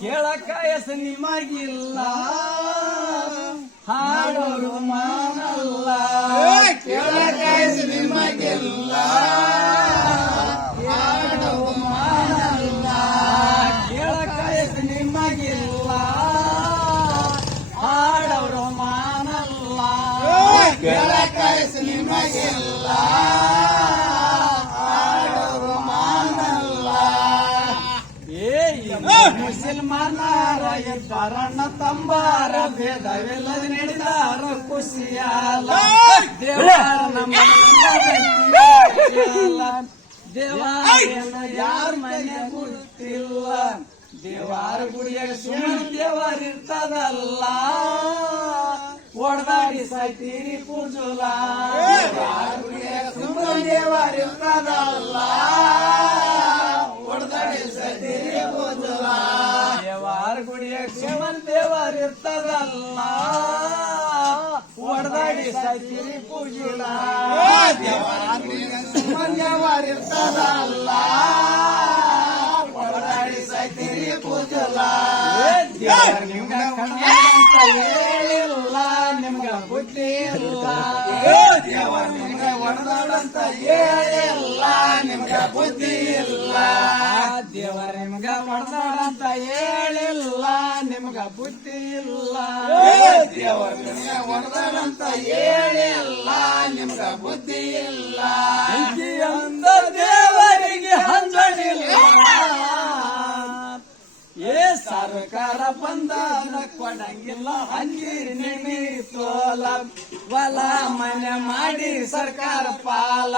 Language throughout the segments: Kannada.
ಕೇಳಕ ಎಸ್ ನಿಮಗಿಲ್ಲ. ಹಾಡೋರು ಮಾನಲ್ಲ. ಕೇಳಕ ಎಸ್ ನಿಮಗಿಲ್ಲ. ಹಾಡೋರು ಮಾನಲ್ಲ. ಕೇಳಕ ಎಸ್ ನಿಮಗಿಲ್ಲ. ಹಾಡೋರು ಮಾನಲ್ಲ. ಕೇಳಕ ಎಸ್ ನಿಮಗಿಲ್ಲ ಹಾಡೋರು ಮಾನಲ್ಲ ಏ ಇಬ್ಬರನ್ನ ತಂಬಾರ ಭೇದವೆಲ್ಲ ನಡೆದಾರ ಖುಷಿಯಾಲ ದೇವರ ನಮ್ಮ ಎಲ್ಲ ಯಾರ ಮನೆ ಗೊತ್ತಿಲ್ಲ ದೇವಾರ ಗುಡಿಯ ಸುಮ್ಮನೆ ದೇವರ ಇರ್ತದಲ್ಲ ಒಡದಾಡಿ ಸಾಯ್ತೀರಿ ಪೂಜುಲ ದೇವಾರ ಗುಡಿಯ ಸುಮ್ಮನೆ ದೇವರ ಇರ್ತದಲ್ಲ ದೇವಾರ ಗುಡಿಯಾಗ ಸುಮ್ಮನೆ ದೇವರ ಇರ್ತದಲ್ಲ ಹೊಡೆದಾಡಿ ಸಾಯ್ತೀರಿ ಪೂಜುಲ ದೇವಾರ ಗುಡಿಯಾಗ ಸುಮ್ಮನೆ ದೇವರ ಇರ್ತದಲ್ಲ ಹೊಡೆದಾಡಿ ಸಾಯ್ತೀರಿ ಪೂಜುಲ ದೇವರ ನಿಮ್ಗ ಕಣ್ಣಂತ ಹೊಡೆದಾಡಂತ ಹೇಳಿಲ್ಲ ನಿಮ್ಗ ಬುದ್ಧಿ ಇಲ್ಲ ದೇವರ ನಿಮ್ಗ ಹೊಡೆದಾಡಂತ ಹೇಳಿಲ್ಲ ನಿಮ್ಗ ಬುದ್ಧಿ ಇಲ್ಲ. ದೇವರ ನಿಮ್ಗ ಹೊಡೆದಾಡಂತ ಹೇಳಿಲ್ಲ ನಿಮ್ಗ ಬುದ್ಧಿ ಇಲ್ಲ ದೇವರಿಗೆ ಹಂಜಣಿಲ್ಲ ಏ ಸರ್ಕಾರ ಬಂದ ಕೊಡಂಗಿಲ್ಲ ಹಂಗಿರಿ ನಿಮಿ ಸೋಲ. ಹೊಲ ಮನೆ ಮಾಡಿ ಸರ್ಕಾರ ಪಾಲ.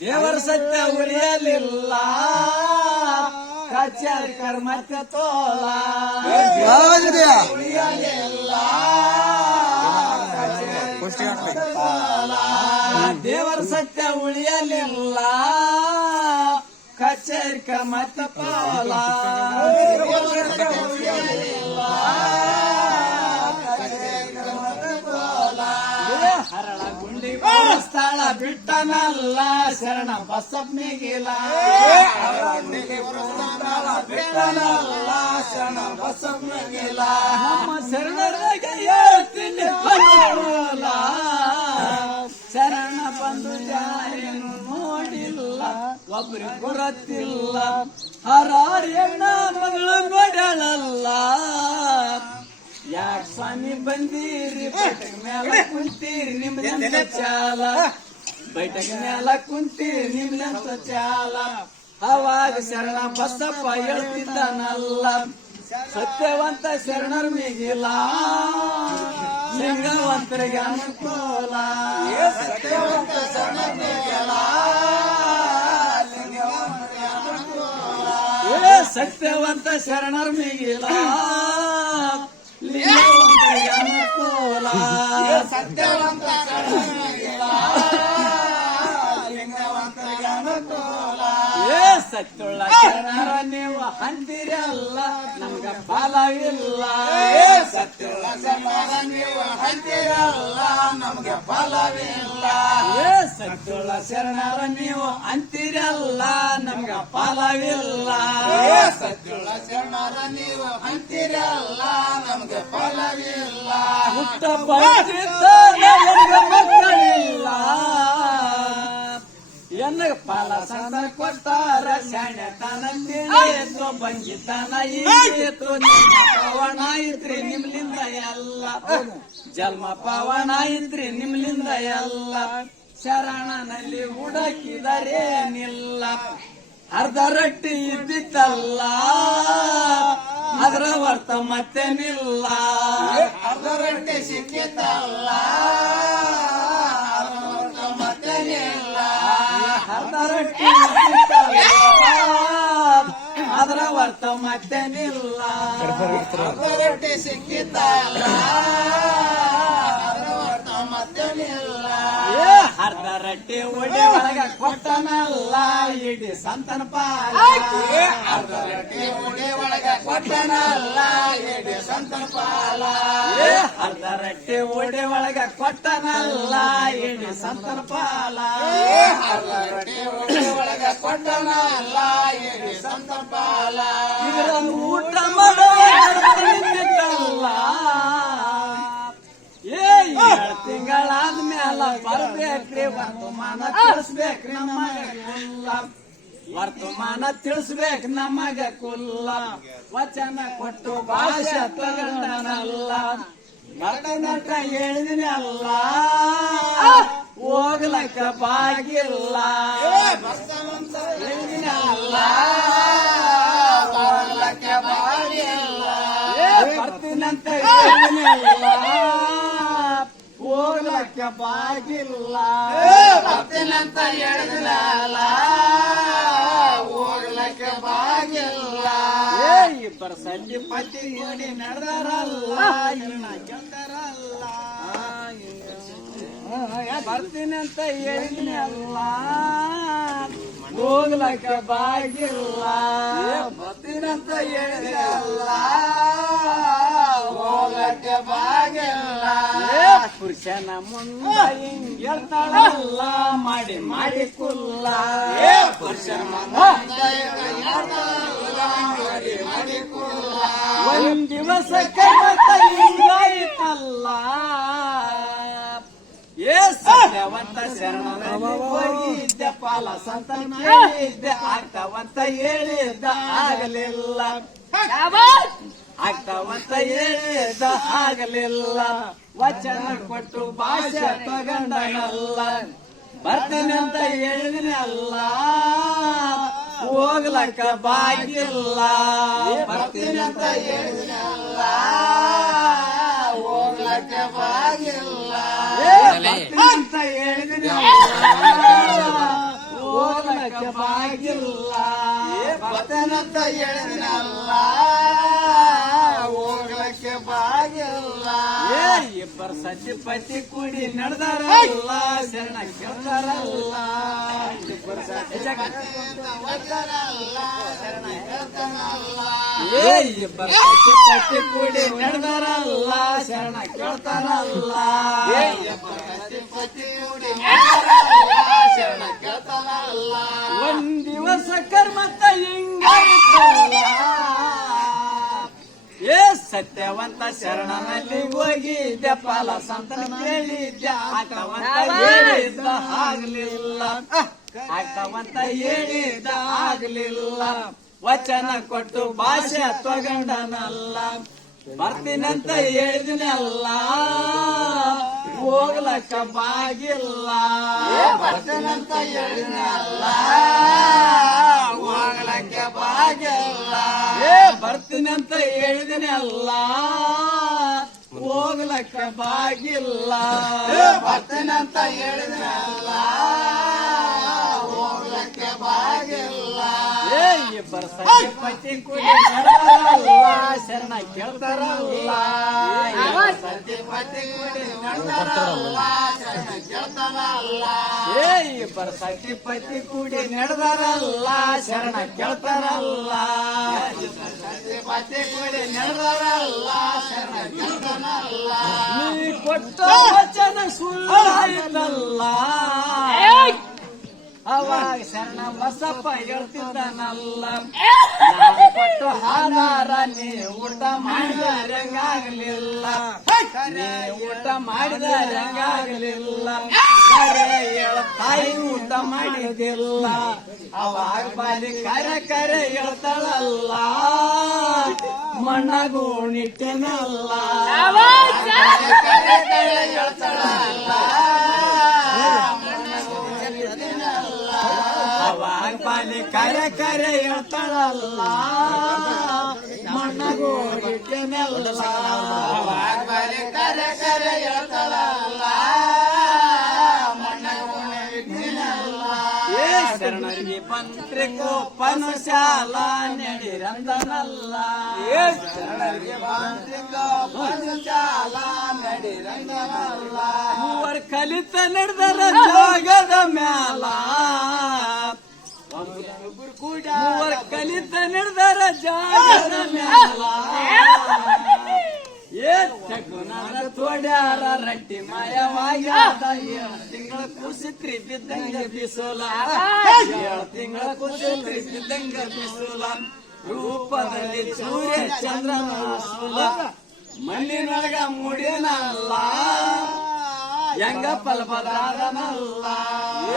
ದೇವರ ಸತ್ಯ ಉಳಿಯಲಿಲ್ಲ. ಕಚೇರಿ ಕರ್ಮಕ್ಕೆ ತೋಲ. ಉಳಿಯಲಿಲ್ಲ. ದೇವರ ಸತ್ಯ ಉಳಿಯಲಿಲ್ಲ. ಕಚೇರಿ ಕರ್ಮತ್ತ ಪಾಲ ದೇವರ ಸತ್ಯ ಉಳಿಯಲಿಲ್ಲ ಕಚೇರಿ ಕರ್ಮತ್ತ ಪಾಲ. ಏ ಹರಳ ಗುಂಡಿ ಸ್ಥಳ ಬಿಟ್ಟನಲ್ಲ ಶರಣ ಬಸಪ್ಪನಿಗಿಲ್ಲ ಬಿಟ್ಟನಲ್ಲ ಶರಣ ಬಸಪ್ಪನಿಗಿಲ್ಲ ನಮ್ಮ ಶರಣರಾಗ ಹೇಳ್ತೀನಿ ಒಬ್ರು ಗೊತ್ತಿಲ್ಲ ಹರಾರ್ಯಣ್ಣ ಮಗಳು ನೋಡಳಲ್ಲ ಯಾಕೆ ಸ್ವಾಮಿ ಬಂದೀರಿ? ಬೈಟಕ ಮ್ಯಾಲ ಕುಂತೀರಿ ನಿಮ್ದಂತ ಚಾಲ. ಬೈಟಕ್ ಮ್ಯಾಲ ಕುಂತೀರಿ ನಿಮ್ದಂತ ಚಾಲ. ಅವಾಗ ಶರಣ ಬಸಪ್ಪ ಹೇಳ್ತಿದ್ದಾನಲ್ಲ ಸತ್ಯವಂತ ಶರಣರ ಮಿಗಿಲ ಲಿಂಗವಂತರಿಗೆ ಅನುಕೂಲ. ಸತ್ಯವಂತ ಶರಣರ ಸತ್ಯವಂತ ಶರಣರ ಮಿಗಿಲ ಲಿಂಗವಂತರಿಗೆ ಅನುಕೂಲ ಸತ್ಯವಂತ ಶರಣರ ಮಿಗಿಲ ಲಿಂಗವಂತರಿಗೆ ಅನುಕೂಲ ಶರಣರ ನೀವು ಅಂತಿರಲ್ಲ ನಮ್ಗ ಫಲವಿಲ್ಲ ಸತ್ಯುಳ್ಳ ಶರಣರ ನೀವು ಅಂತಿರಲ್ಲ ನಮ್ಗೆ ಫಲವಿಲ್ಲ ಏ ಸತ್ಯುಳ್ಳ ಶರಣರ ನೀವು ಅಂತಿರಲ್ಲ ನಮ್ಗ ಫಲವಿಲ್ಲ ಏ ಸತ್ಯುಳ್ಳ ಶರಣರ ನೀವು ಅಂತಿರಲ್ಲ ನಮ್ಗೆ ಫಲವಿಲ್ಲ ಹುಟ್ಟ ಮಕ್ಕಳಿಲ್ಲ. ಎನ್ನಗ ಪಾಲ ಸಣ್ಣ ಕೊಟ್ಟಾರ ಶಾಣ್ಯತನ ತಿಳಿಯಿತು ಬಂಜಿತನ ಇತ್ತು ನಿಮ್ಮ ಪವನ ಇದ್ರಿ ನಿಮ್ಲಿಂದ ಎಲ್ಲ. ಜನ್ಮ ಪವನ ಇದ್ರಿ ನಿಮ್ಲಿಂದ ಎಲ್ಲ. ಶರಣನಲ್ಲಿ ಹುಡುಕಿದರೇನಿಲ್ಲ ಅರ್ಧ ರೊಟ್ಟಿ ಇದ್ದಿತ್ತಲ್ಲ ಅದರ ವರ್ತ ಮತ್ತೇನಿಲ್ಲ ಅರ್ಧ ರೊಟ್ಟಿ ಸಿಕ್ಕಿತ್ತಲ್ಲ. ವರ್ತ ಮತ್ತೇನಿಲ್ಲ. ಸಿಕ್ಕಿತ್ತಲ್ಲ ಅದರ ವರ್ತ ಮತ್ತೇನಿಲ್ಲ. ಅರ್ಧ ರೊಟ್ಟಿ ಒಡೆ ಒಳಗ ಕೊಟ್ಟನಲ್ಲ. ಇಡಿ ಸಂತನ ಪಾಲ. ಅರ್ಧ ರೊಟ್ಟಿ ಒಡೆ ಒಳಗ ಕೊಟ್ಟನಲ್ಲ. ಸಂತರ್ಪಾಲ. ಅರ್ಧ ರಟ್ಟೆ ಓಡೆ ಒಳಗ ಕೊಟ್ಟನಲ್ಲ ಎಣ್ಣೆ ಸಂತನ ಪಾಲ ಅರ್ಧ ರಟ್ಟೆ ಓಡೆ ಒಳಗ ಕೊಟ್ಟನಲ್ಲ ಎಣ್ಣೆ ಸಂತನ ಪಾಲ ಇದನ್ನು ಊಟ ಮಾಡೋಲ್ಲ ಏ ತಿಂಗಳಾದ್ಮೇಲೆ ಬರ್ಬೇಕ್ರಿ ವರ್ತಮಾನ ತಿಳಿಸ್ಬೇಕ್ರಿ ನಮ್ಮ ವರ್ತಮಾನ ತಿಳಿಸ್ಬೇಕು ನಮಗ ಕುಲ್ಲ. ವಚನ ಕೊಟ್ಟು ಭಾಷೆ ತಗೊಂಡನಲ್ಲ. ನಟ ಹೇಳಿದಿನಿ ಅಲ್ಲ. ಹೋಗ್ಲಕ್ಕ ಬಾಗಿಲ್ಲ. ಹೇಳಿದಿನಿ ಅಲ್ಲ. ಹೋಗ್ಲಕ್ಕ ಬಾಗಿಲ್ಲ. ಬರ್ತೀನಂತ ಹೇಳಿದಿನಿ ಅಲ್ಲ. ಹೋಗ್ಲಕ್ಕ ಬಾಗಿಲ್ಲ. ಬರ್ತೀನಂತ ಹೇಳಿದಿನಲ್ಲ ಹೋಗ್ಲಕ್ಕ ಇಬ್ಬರ ಸಂಜೆ ಪತಿ ನೋಡಿ ನಡೆದರಲ್ಲ ಇನ್ನ ಬರ್ತೀನಿ ಅಂತ ಹೇಳಿದಿನಿ ಅಲ್ಲ ಹೋಗ್ಲಕ್ಕ ಬಾಗಿಲ್ಲ. ಬರ್ತೀನಿ ಅಂತ ಅಲ್ಲ ಹೋಗ್ಲಕ್ಕ ಬಾಗಿಲ್ಲ. ಪುರುಷನ ಮುಂದ ಹಿಂಗ್ ಹೇಳ್ತಾಳಲ್ಲ ಮಾಡಿ ಮಾಡಿ ಕುಲ್ಲ. ಪುರುಷನ ಮುಂದ ಹೇಳ್ತಾಳಲ್ಲ. ಒಂದ್ ದಿವಸ ಹಿಂಗಾಯ್ತಲ್ಲ ಏ ಸತ್ಯವಂತ ಹೋಗಿದ್ದೆ ಪಾಲ ಸಂತನ ಕೇಳಿದ್ದೆ ಆಗ್ತಾವಂತ ಹೇಳಿದ್ದ ಆಗಲಿಲ್ಲ. ಆಗ್ತಾವಂತ ಹೇಳಿದ್ದ ಆಗಲಿಲ್ಲ. ವಚನ ಕೊಟ್ಟು ಭಾಷೆ ತಗೊಂಡನಲ್ಲ. ಬರ್ತೀನಂತ ಹೇಳಿದ್ನಲ್ಲ. ಹೋಗ್ಲಕ್ಕ ಬಾಗಿಲ್ಲ. ಬರ್ತೀನಂತ ಹೇಳಿದ್ನಲ್ಲ. ಹೋಗ್ಲಕ್ಕ ಬಾಗಿಲ್ಲ. ಅಂತ ಹೇಳಿದ್ನಲ್ಲ. ಹೋಗ್ಲಕ್ಕ ಬಾಗಿಲ್ಲ. ಬರ್ತೀನಂತ ಹೇಳಿದ್ನಲ್ಲ. ಇಬ್ಬರ ಸತಿಪತಿ ಕೂಡಿ ನಡೆದಾರಲ್ಲ ಶರಣ ಕೇಳ್ತಾರಲ್ಲ ಇಬ್ಬರ ಸತಿಪತಿ ಏ ಇಬ್ಬರ ಸತಿಪತಿ ಕೂಡಿ ನಡೆದಾರಲ್ಲ ಶರಣ ಕೇಳ್ತಾರಲ್ಲ. ಏಯ್ ಇಬ್ಬರ ಸತಿಪತಿ ಕೂಡಿ ಸತ್ಯವಂತ ಶರಣನಲ್ಲಿ ಹೋಗಿ ಪಾಲ ಸಂತನ ಕೇಳಿದ್ದ. ಆಗ್ತಾವಂತ ಹೇಳಿದ್ದ ಆಗ್ಲಿಲ್ಲ. ಆತವಂತ ಹೇಳಿದ್ದ ಆಗ್ಲಿಲ್ಲ. ವಚನ ಕೊಟ್ಟು ಭಾಷೆ ತಗೊಂಡನಲ್ಲ. ಬರ್ತೀನಂತ ಹೇಳಿದಿನಲ್ಲ. ಹೋಗ್ಲಕ್ಕ ಬಾಗಿಲ್ಲ. ಬರ್ತೀನಂತ ಹೇಳಿನಲ್ಲ ಹೋಗ್ಲಕ್ಕೆ ಬಾಗಿಲ್ಲ. ಏ ಬರ್ತೀನಂತ ಹೇಳಿದಿನಿ ಅಲ್ಲ. ಹೋಗ್ಲಕ್ಕ ಬಾಗಿಲ್ಲ. ಬರ್ತೀನಂತ ಹೇಳಿದಿನಲ್ಲ ಹೋಗ್ಲಕ್ಕ ಬಾಗಿಲ್ಲ. ಏ ಇಬ್ಬರ ಸತ್ಯ ಪತಿ ಶರಣ ಕೇಳ್ತಾರಲ್ಲ ಇಬ್ಬರ ಸತ್ಯ ಪತಿ ಕೂಡಿ ನಡೆದಾರಲ್ಲ ಶರಣ ಕೇಳ್ತಾರಲ್ಲ ಏ ಇಬ್ಬರ ಪತಿ ಕೂಡಿ. ನಡೆದಾರಲ್ಲ ಶರಣ ಕೇಳ್ತಾರಲ್ಲ. ಪತಿ ಕೂಡಿ. ನಡೆದಾರಲ್ಲ ಶರಣ ಕೇಳ್ತಾರಲ್ಲ. ನೀ ಕೊಟ್ಟ ವಚನ ಸುಳ್ಳಾಯ್ತಲ್ಲ ಅವಾಗ ಶರಣ ಬಸಪ್ಪ ಹೇಳ್ತಿದ್ದಾನಲ್ಲ ಕೊಟ್ಟು ಆಧಾರ ನೀ ಊಟ ಮಾಡಿದರಂಗಾಗಲಿಲ್ಲ ನೀ ಊಟ ಮಾಡಿದರಂಗಾಗಲಿಲ್ಲ ತಾಯಿ ಊಟ ಮಾಡಿದಿಲ್ಲ ಅವಾಗ ಬಾರಿ ಕರೆ ಕರೆ ಹೇಳ್ತಾಳಲ್ಲ ಮಣ್ಣಗೂಣಿಟ್ಟಿನಲ್ಲ ಕರೆ ಕರೆ ಹೇಳ್ತಾಳಲ್ಲ. ಕರೆ ಕರೆ ಹೇಳ್ತಾಳಲ್ಲ ಮಣ್ಣಗೂಡಿಟ್ಟೆನಲ್ಲ ಮೆಲ್ಲ ಕರೆ ಕರೆ ಹೇಳ್ತಾಳಲ್ಲ. ಶರಣರಿಗೆ ಪಂತ್ರಿಕೋಪನ ಶಾಲ ನಡಿರಂದನಲ್ಲ ಶರಣರಿಗೆ ಪಂತ್ರಿಕೋಪನ ಶಾಲ ನಡಿರಂದನಲ್ಲ ಮೂವರ್ ಕಲಿತ ನಡೆದರ ಜೋಗದ ಮ್ಯಾಲ. ಮೂವರ್ ಕಲಿತ ನಡೆದರ ಜಾಗದ ಮ್ಯಾಲ ಏ ತಗುನಾರ ತೋಡ್ಯಾರ ರಟ್ಟಿ ಮಾಯವಾಗ್ಯಾದ ಏಳು ತಿಂಗಳ ಕುಸಿತ್ರಿ ಬಿದ್ದಂಗ ಬಿಸೋಲ ಏಳು ತಿಂಗಳ ಕುಸಿತ್ರಿ ಬಿದ್ದಂಗ ಬಿಸೋಲ ರೂಪದಲ್ಲಿ ಸೂರ್ಯ ಚಂದ್ರನ ಸುಲ ಮಣ್ಣಿನೊಳಗ ಮುಡಿನಲ್ಲ ಹೆಂಗ ಫಲಭದ್ರಾದನಲ್ಲ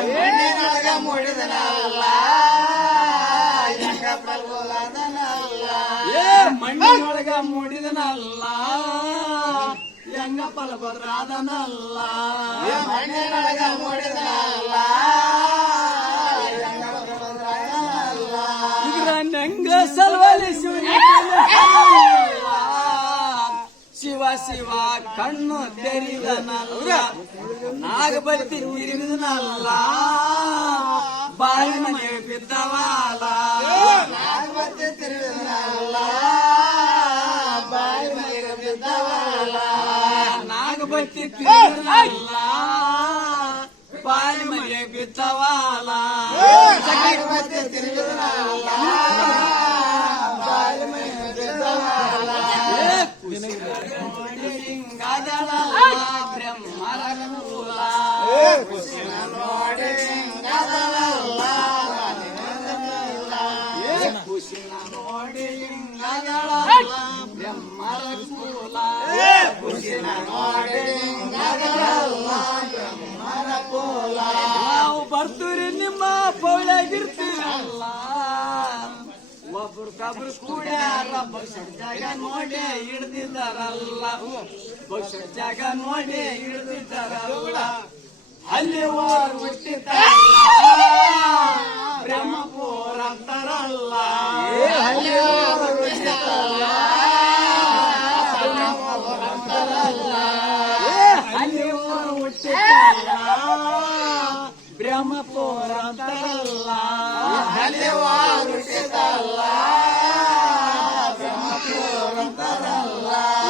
ಮಣ್ಣಿನೊಳಗ ಮೂಡಿದನಲ್ಲ ಹೆಂಗ ಪ್ರಭುಲದನಲ್ಲ ಏ ಮಣ್ಣಿನೊಳಗ ಮೂಡಿದನಲ್ಲ. ಹೆಂಗ ಫಲಭದ್ರಾದನಲ್ಲ ಮಣ್ಣಿನೊಳಗ ಮೂಡಿದನಲ್ಲ. ನೆಂಗ ಸಲ್ವಲಿ ಶಿವ ಶಿವ ಕಣ್ಣು ತೆರಿದನಲ್ಲ. ನಾಗಬತ್ತಿ ತಿರುಗಿದನಲ್ಲ అబ్బాయిని చేపిద్దవాలా నాగపతి బాల్యం చేపిద్దవాలా నాగపతి తిరుగుదల బ్రహ్మరూలా ನಾವು ಬರ್ತೀರಿ ನಿಮ್ಮ ಪೌಳಗಿರ್ತೀರಲ್ಲ ಒಬ್ರಿಗೊಬ್ರು ಕೂಡ್ಯಾರ ಬಕ್ಷ ಜಾಗ ನೋಡಿ ಹಿಡ್ದಿದ್ದಾರಲ್ಲ. ಜಾಗ ನೋಡಿ ಹಿಡ್ದಿದ್ದಾರಲ್ಲ. ಅಲ್ಲಿ ಬ್ರಹ್ಮಪುರ ಅಂತಾರಲ್ಲ. ಅಲ್ಲಿ ಅಲ್ಲಿ ಹೋಗಿ ಬಿಡ್ತಾರಲ್ಲ,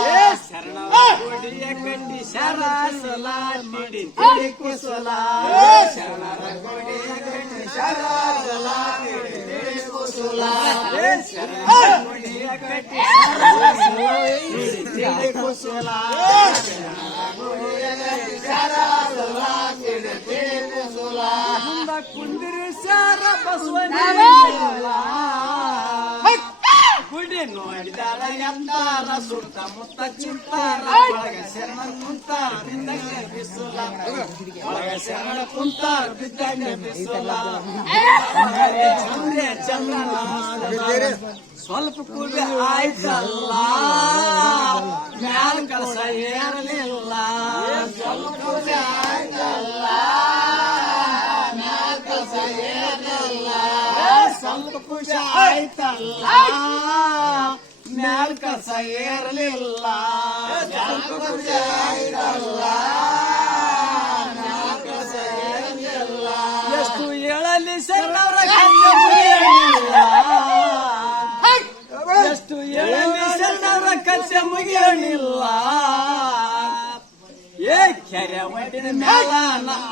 ಏ ಶರಣ ಕೊಡಿಯ ಕಟ್ಟಿ ಶರಾಸಲ ನೀಡಿ ತಿಳಿ ಕುಸಲ ಶರಣರ ಕೊಡಿಯ ಕಟ್ಟಿ ಶರಾಸಲ ನೀಡಿ ತಿಳಿ ಕುಸಲ ಏ ಶರಣರ ಕೊಡಿಯ ಕಟ್ಟಿ ಶರಾಸಲ ನೀಡಿ ತಿಳಿ ಮುಂದ ಕುಂದಿರಿಸ್ಯಾರ ಬಸವನ ಗುಡಿ ನೋಡಿದಾರ ಎಂತಾರ ಚಿಂತಾರ ಒಳಗ ಶರಣ ಕುಂತಾರ ಬಿದ್ದಂಗೆ ಬಿಸುಲ. ಒಳಗ ಶರಣ ಕುಂತಾರ ಬಿದ್ದಂಗೆ ಬಿಸುಲ. ಚಂದ್ರೆ ಚಂದ್ರ ಸ್ವಲ್ಪ ಕೂಡ ಆಯ್ತಲ್ಲ. ಮ್ಯಾಲ ಕಳಸ ಏರಲಿಲ್ಲ. ಸ್ವಲ್ಪ ಕೂಡ ಆಯ್ತಲ್ಲ. ಸ್ವಲ್ಪ ಖುಷಿ ಆಯ್ತಲ್ಲ ಮ್ಯಾಲ್ ಕಸ ಏರಲಿಲ್ಲ ಸ್ವಲ್ಪ ಖುಷಿ ಆಯ್ತಲ್ಲ ಎಷ್ಟು ಹೇಳಲಿ ಸಣ್ಣವರ ಎಷ್ಟು ಹೇಳಲಿ ಶರಣರ ಕಚ್ಚೆ ಮುಗಿಯಲಿಲ್ಲ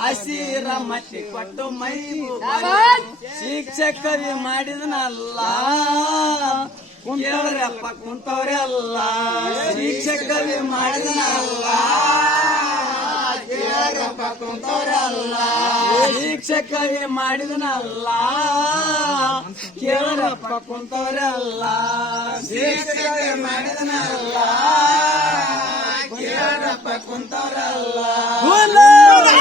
ಹಸಿರ ಮಟ್ಟಿ ಕೊಟ್ಟು ಮೈ ಶಿಕ್ಷಕರಿ ಮಾಡಿದನಲ್ಲ. ಕುಂತವ್ರಪ್ಪ ಕುಂತವ್ರಲ್ಲ ಶಿಕ್ಷಕರಿ ಮಾಡಿದನಲ್ಲ. ಕುಂತವ್ರಲ್ಲ, ಶಿಕ್ಷಕರಿ ಮಾಡಿದನಲ್ಲ. ಕೇಳರಪ್ಪ ಕುಂತವ್ರಲ್ಲ ಶಿಕ್ಷಕರಿ ಮಾಡಿದನಲ್ಲ, ಕೇಳಗಪ್ಪ ಕುಂತವ್ರಲ್ಲ. ಗುಲಾಬಿ